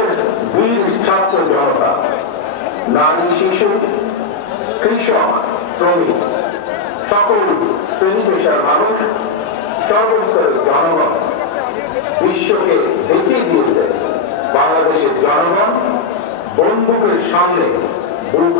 বাংলাদেশের বীর ছাত্র জনতা, নারী, শিশু, কৃষক, শ্রমিক, সকল শ্রেণী পেশার মানুষ, সর্বস্তরের জনগণ বিশ্বকে দেখিয়ে দিয়েছে বাংলাদেশের জনগণ বন্দুকের সামনে বুক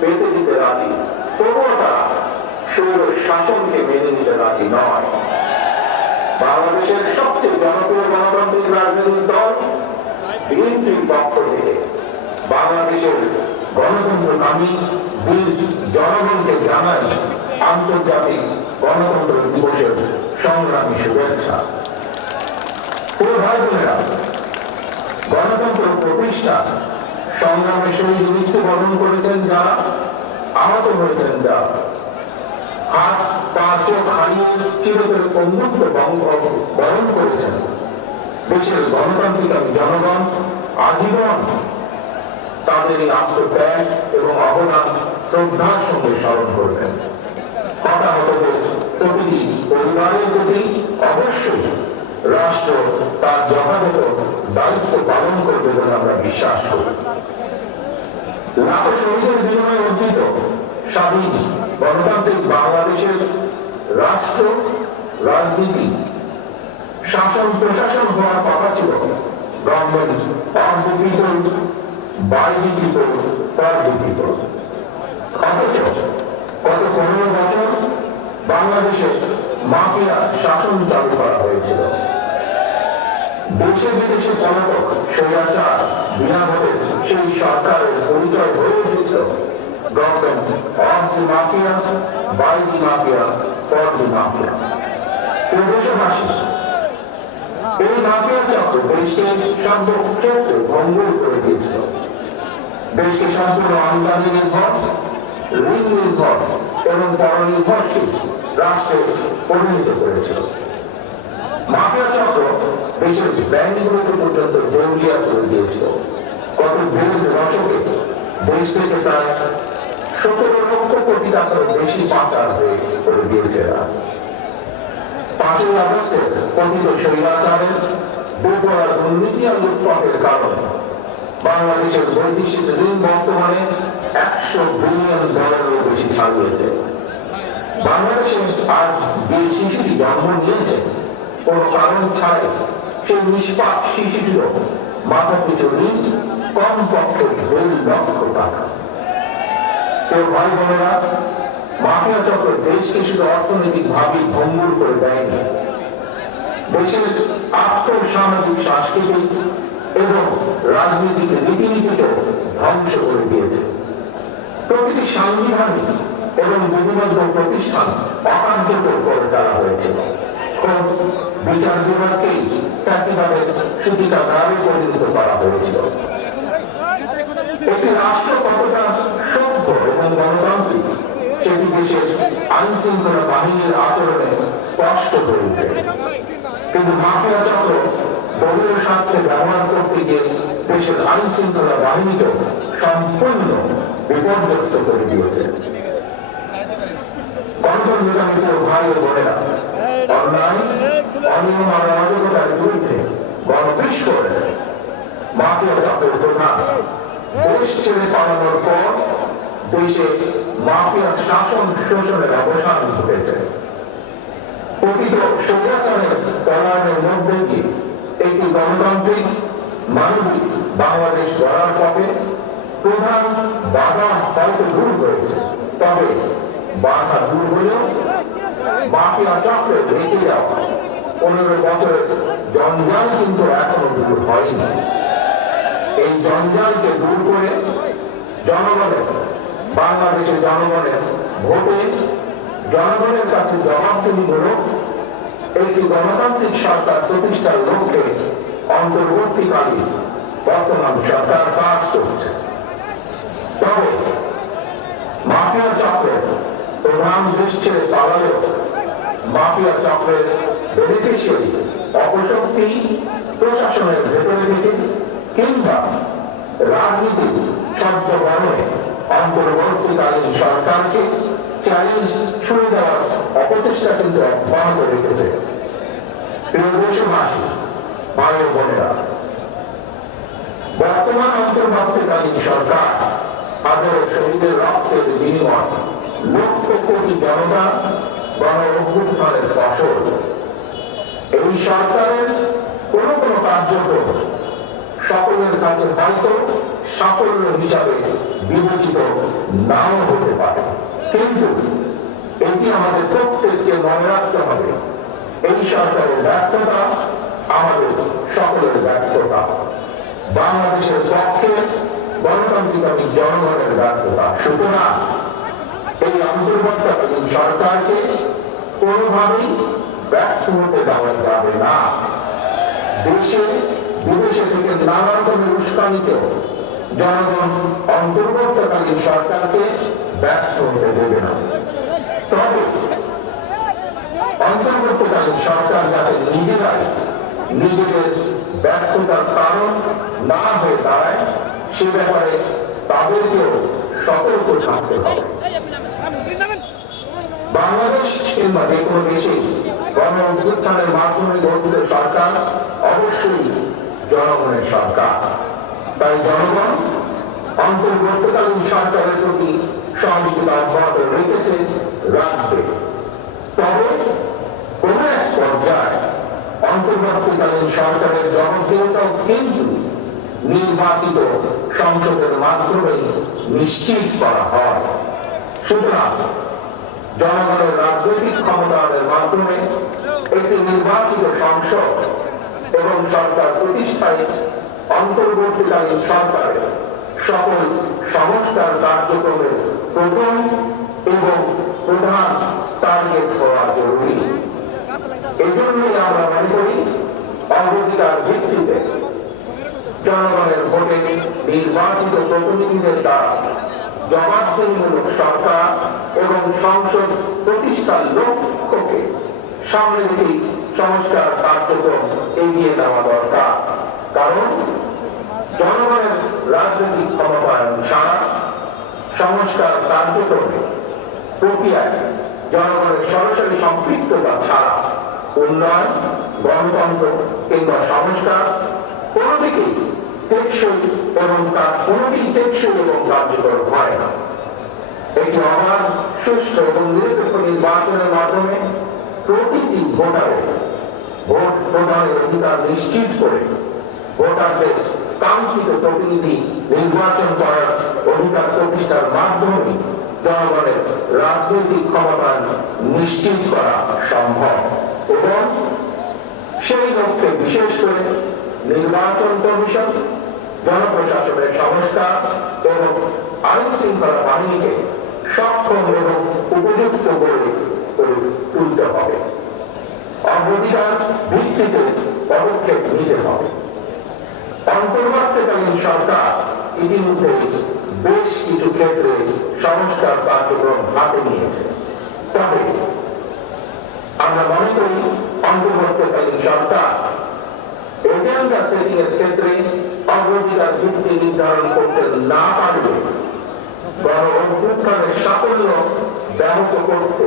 পেতে দিতে রাজি, তবুও তারা স্বৈর শাসনকে মেনে নিতে রাজি নয়। বাংলাদেশের সবচেয়ে জনপ্রিয় গণতান্ত্রিক রাজনৈতিক দল বিএনপির পক্ষ থেকে বাংলাদেশের গণতন্ত্রকামী বীর জনগণকে জানাই আন্তর্জাতিক গণতন্ত্র দিবসের সংগ্রামী শুভেচ্ছা। প্রিয় ভাই বোনেরা, গণতন্ত্র প্রতিষ্ঠা সংগ্রামে শহীদ মৃত্যুবরণ করেছেন যারা, আহত হয়েছেন যারা, হাত পা চোখ হারিয়ে চিরতরে পঙ্গুত্ব বরণ করেছেন দেশের গণতান্ত্রিক জনগণ আজীবন তাদের এই আত্মত্যাগ এবং অবদান শ্রদ্ধার সঙ্গে স্মরণ করবেন। হতাহতদের প্রতিটি পরিবারের প্রতি অবশ্যই রাষ্ট্র তার যথাযথ দায়িত্ব পালন করবে বলে আমরা বিশ্বাস করি। লাখো শহীদের বিনিময়ে অর্জিত স্বাধীন গণতান্ত্রিক বাংলাদেশের রাষ্ট্র, রাজনীতি, শাসন প্রশাসন হওয়ার কথা ছিল government of the people, by the people, for the people. অথচ গত 15 বছর বাংলাদেশে মাফিয়া শাসন চালু করা হয়েছিল। দেশে বিদেশে পলাতক স্বৈরাচার বিনা ভোটে সেই সরকারের পরিচয় হয়ে উঠেছিল government of the mafia, by the mafia, for the mafia. দেশবাসী, এই মাফিয়া চক্র দেশকে সর্বক্ষেত্রে ভঙ্গুর করে দিয়েছিল। দেশকে সম্পূর্ণ আমদানি নির্ভর, ঋণ নির্ভর এবং পরনির্ভরশীল রাষ্ট্রে পরিণত করেছিল। মাফিয়া চক্র দেশের ব্যাংকগুলোকে পর্যন্ত দেউলিয়া করে দিয়েছিল। গত 2 দশকে দেশ থেকে প্রায় 17 লক্ষ কোটি টাকার বেশি পাচার হয়ে করে দিয়েছে। 5ই আগস্টে কথিত স্বৈরাচারের দুর্বল দুর্নীতি আর লুটপাটের কারণে বাংলাদেশের বৈদেশিক ঋণ বর্তমানে $100 বিলিয়ন বেশি ছাড়িয়েছে। বাংলাদেশে আজ যে শিশুটি জন্ম নিয়েছে কোন কারণ ছাড়াই, সেই নিষ্পাপ শিশুটির মাথা পিছু ঋণ কমপক্ষে 2 লক্ষ টাকা। তো ভাই বোনেরা, মাফিয়া চক্র দেশকে শুধু অর্থনৈতিক ভাবে ভঙ্গুর করে দেয়নি, দেশের আর্থসামাজিক, সাংস্কৃতিক এবং রাজনৈতিক রীতিনীতিকেও ধ্বংস করে দিয়েছে। প্রতিটি সাংবিধানিক এবং বিধিবদ্ধ প্রতিষ্ঠান অকার্যকর করে দেওয়া হয়েছিল। বিচার বিভাগকেই ফ্যাসিবাদের সুতিটা গ্রামে পরিণত করা হয়েছিল। একটি রাষ্ট্র কতটা সভ্য এবং গণতান্ত্রিক সেটি দেশের আইন শৃঙ্খলা বাহিনীর আচরণে স্পষ্ট হয়ে ওঠে। কিন্তু মাফিয়া চক্র দলীয় স্বার্থে ব্যবহার করতে গিয়ে দেশের আইন শৃঙ্খলা বাহিনীকেও সম্পূর্ণ বিপর্যস্ত করে দিয়েছে। গণতন্ত্রকামী ভাই ও বোনেরা, অন্যায়, অনিয়ম আর অরাজকতার বিরুদ্ধে গণবিস্ফোরণ মাফিয়া চক্রের প্রধান দেশ ছেড়ে পালানোর পর দেশে মাফিয়ার শাসন শোষণের অবসান ঘটেছে। প্রকৃত স্বৈরাচারের পলায়নের মধ্যে দিয়ে একটি গণতান্ত্রিক মানবিক বাংলাদেশ গড়ার পথে প্রধান বাধা হয়তো দূর হয়েছে, তবে বাধা দূর হলেও মাফিয়া চক্রে রেখে যাওয়া 15 বছরের জঞ্জাল কিন্তু এখনো দূর হয়নি। এই জঞ্জালকে দূর করে জনগণের, বাংলাদেশের জনগণের ভোটে জনগণের কাছে জবাবদিহিমূলক একটি গণতান্ত্রিক সরকার প্রতিষ্ঠার লক্ষ্যে অন্তর্বর্তীকালীন বর্তমান সরকার কাজ করছে। তবে মাফিয়া চক্রের প্রধান দেশ ছেড়ে পালালেও মাফিয়া চক্রের বেনিফিশিয়ারি অপশক্তি প্রশাসনের ভেতরে থেকে কিংবা রাজনীতির ছদ্মবেশে অন্তর্বর্তীকালীন সরকারকে চ্যালেঞ্জ ছুড়ে দেওয়ার অপচেষ্টা কিন্তু অব্যাহত রেখেছে। প্রিয় দেশবাসী, ভাই ও বোনেরা, অন্তর্বর্তীকালীন সরকার ১৮ শহীদের রক্তের বিনিময় লক্ষ কোটি জনতা গণ অভ্যুত্থানের ফসল। এই সরকারের কোন কোন কার্যক্রম সকলের কাছে হয়তো সাফল্য হিসাবে বিবেচিত নাও হতে পারে, কিন্তু এটি আমাদের প্রত্যেককে মনে রাখতে হবে, এই সরকারের ব্যর্থতা আমাদের সকলের ব্যর্থতা, বাংলাদেশের পক্ষে গণতান্ত্রিক জনগণের ব্যর্থতা। সুতরাং এই অন্তর্বর্তীকালীন সরকারকে কোনোভাবেই ব্যর্থ হতে দেওয়া যাবে না। দেশে বিদেশে থেকে নানা রকমের উস্কানিতেও জনগণ অন্তর্বর্তীকালীন সরকারকে ব্যর্থ হতে দেবে না। তবে অন্তর্বর্তীকালীন সরকার যাতে নিজেরাই নিজেদের ব্যর্থতার কারণ না হয়ে দাঁড়ায়, সে ব্যাপারে তাদেরকেও সতর্ক থাকতে হবে। বাংলাদেশ কিংবা যে কোনো দেশে গণ অভ্যুত্থানের মাধ্যমে গঠিত সরকার অবশ্যই জনগণের সরকার। তাই জনগণ অন্তর্বর্তীকালীন সরকারের প্রতি সহযোগিতা অব্যাহত রেখেছে, রাখবে। তবে কোন এক পর্যায়ে অন্তর্বর্তীকালীন সরকারের জনপ্রিয়তাও কিন্তু নির্বাচিত সংসদের মাধ্যমে নিশ্চিত করা হয়। সুতরাং জনগণের রাজনৈতিক ক্ষমতায়নের মাধ্যমে একটি নির্বাচিত সংসদ এবং সরকার প্রতিষ্ঠায় অন্তর্বর্তীকালীন সরকারের সকল সংস্কার কার্যক্রমের প্রথম এবং প্রধান টার্গেট হওয়া জরুরি। এজন্যই আমরা মনে করি অগ্রাধিকার ভিত্তিতে জনগণের ভোটে নির্বাচিত প্রতিনিধিদের দ্বারা জবাবদিহিমূলক সরকার এবং সংসদ প্রতিষ্ঠার লক্ষ্যকে সামনে রেখে সংস্কার কার্যক্রম এগিয়ে নেওয়া দরকার। কারণ জনগণের রাজনৈতিক ক্ষমতায়ন ছাড়া সংস্কার কার্যক্রমে প্রক্রিয়ায় জনগণের সরাসরি সম্পৃক্ততা ছাড়া উন্নয়ন, গণতন্ত্র কিংবা সংস্কার কোনোদিকেই টেকসই এবং কার্যকর হয় না। একটি অবাধ, সুষ্ঠু এবং নিরপেক্ষ নির্বাচনের মাধ্যমে প্রতিটি ভোটারের ভোট প্রদানের অধিকার নিশ্চিত করে ভোটারদের কাঙ্ক্ষিত প্রতিনিধি নির্বাচন করার অধিকার প্রতিষ্ঠার মাধ্যমে জনগণের রাজনৈতিক ক্ষমতায়ন নিশ্চিত করা সম্ভব। এবং সেই লক্ষ্যে বিশেষ করে নির্বাচন কমিশন, জনপ্রশাসনের সংস্কার এবং আইন শৃঙ্খলা বাহিনীকে সক্ষম এবং উপযুক্ত করে তুলতে হবে। অগ্রাধিকার ভিত্তিতে পদক্ষেপ নিতে হবে। অন্তর্বর্তীকালীন সরকার ইতিমধ্যে বেশ কিছু ক্ষেত্রে সংস্কার কার্যক্রম হাতে নিয়েছে। তবে আমরা মনে করি অন্তর্বর্তীকালীন সরকার এজেন্ডা সেটিং এর ক্ষেত্রে অগ্রাধিকার ভিত্তি নির্ধারণ করতে না পারলে গণ অভ্যুত্থানের সাফল্য ব্যাহত করতে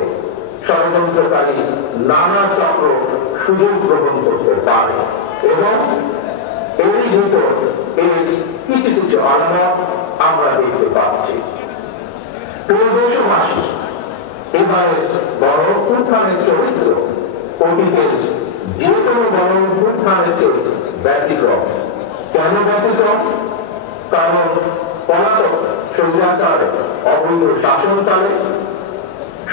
ষড়যন্ত্রকারী নানা চক্র সুযোগ গ্রহণ করতে পারে এবং এরই ভিতর এর কিছু কিছু আলামত আমরা দেখতে পাচ্ছি। প্রিয় দেশবাসী, এবারে গণ অভ্যুত্থানের চরিত্র অতীতের যে কোনো গণ অভ্যুত্থানের চেয়ে ব্যতিক্রম। কেন ব্যতিক্রম? কারণ পলাতক স্বৈরাচারে অবৈধ শাসনকালে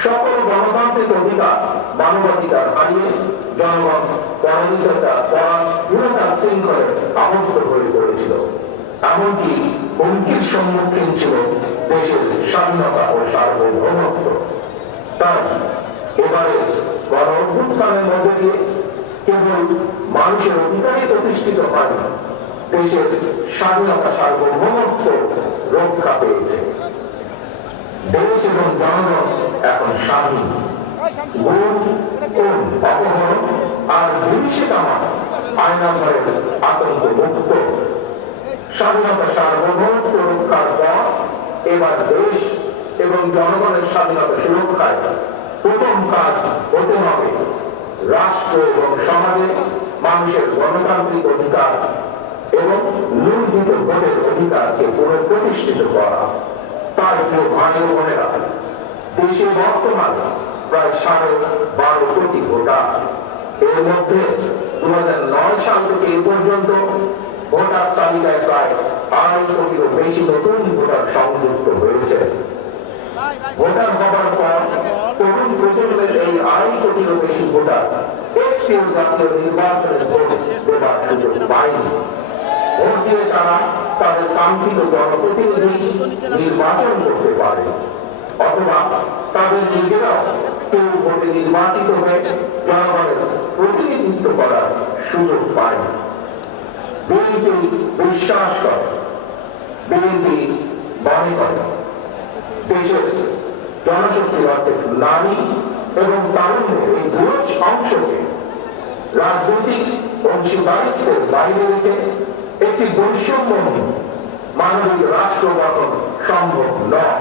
সকল গণতান্ত্রিক অধিকার, মানবাধিকার হারিয়ে জনগণ পরাধীনতার শৃঙ্খলে আবদ্ধ হয়ে পড়েছিল। এমনকি হুমকির সম্মুখীন ছিল দেশের স্বাধীনতা ও সার্বভৌমত্ব। তাই এবারে গণ অভ্যুত্থানের মধ্যে দিয়ে কেবল মানুষের অধিকারই প্রতিষ্ঠিত হয়নি, দেশের স্বাধীনতা সার্বভৌমত্ব রক্ষা পেয়েছে। দেশ এবং জনগণ এখন স্বাধীন। গুম, খুন, অপহরণ আর বিভীষিকামা আইনাঘরের আতঙ্ক মুক্ত। স্বাধীনতা সার্বভৌমত্ব রক্ষার পর এবার দেশ এবং জনগণের স্বাধীনতা সুরক্ষায় প্রথম কাজ হতে হবে রাষ্ট্র এবং সমাজে মানুষের গণতান্ত্রিক অধিকার এবং লুণ্ঠিত ভোটের অধিকারকে পুনঃপ্রতিষ্ঠিত করা। তাই প্রিয় ভাই ও বোনেরা, দেশে বর্তমানে প্রায় 12.5 কোটি ভোটার। এর মধ্যে 2009 সাল থেকে এ পর্যন্ত ভোটার তালিকায় প্রায় 2.5 কোটিরও বেশি নতুন ভোটার সংযুক্ত হয়েছে। ভোটার হবার পর তরুণ প্রজন্মের এই 2.5 কোটিরও বেশি ভোটার একটিও জাতীয় নির্বাচনে ভোট দেবার সুযোগ পায়নি। ভোট দিয়ে তারা তাদের কাঙ্ক্ষিত জনপ্রতিনিধি নির্বাচন করতে পারে, অথবা তাদের নিজেরাও কেউ ভোটে নির্বাচিত হয়ে জনগণের প্রতিনিধিত্ব করার সুযোগ পায়। বিএনপি বিশ্বাস করে, বিএনপি মনে করে দেশের জনশক্তির অর্ধেক নারী এবং তারুণ্যের এই বৃহৎ অংশকে রাজনৈতিক অংশীদারিত্বের বাইরে রেখে একটি বৈষম্যহীন মানবিক রাষ্ট্র গঠন সম্ভব নয়।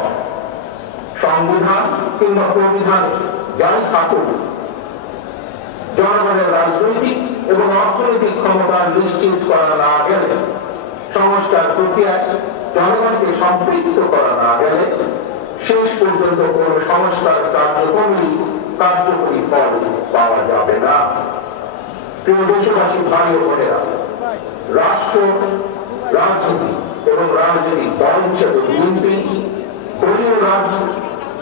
সংবিধান কিংবা প্রবিধান যাই থাকুক, জনগণের রাজনৈতিক এবং অর্থনৈতিক ক্ষমতা নিশ্চিত করা না গেলে, সংস্কার প্রক্রিয়ায় জনগণকে সম্পৃক্ত করা না গেলে শেষ পর্যন্ত কোন সংস্কার কার্যকরী ফল পাওয়া যাবে না। প্রিয় দেশবাসী, ভাই ও বোনেরা, রাষ্ট্র, রাজনীতি এবং রাজনৈতিক দল হিসেবে বিএনপি দলীয়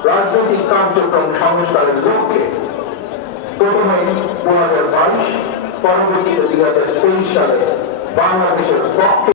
রাজনৈতিক কার্যক্রম সংস্কারের লক্ষ্যে প্রথমে 2022, পরবর্তীতে 2023 সালে বাংলাদেশের পক্ষে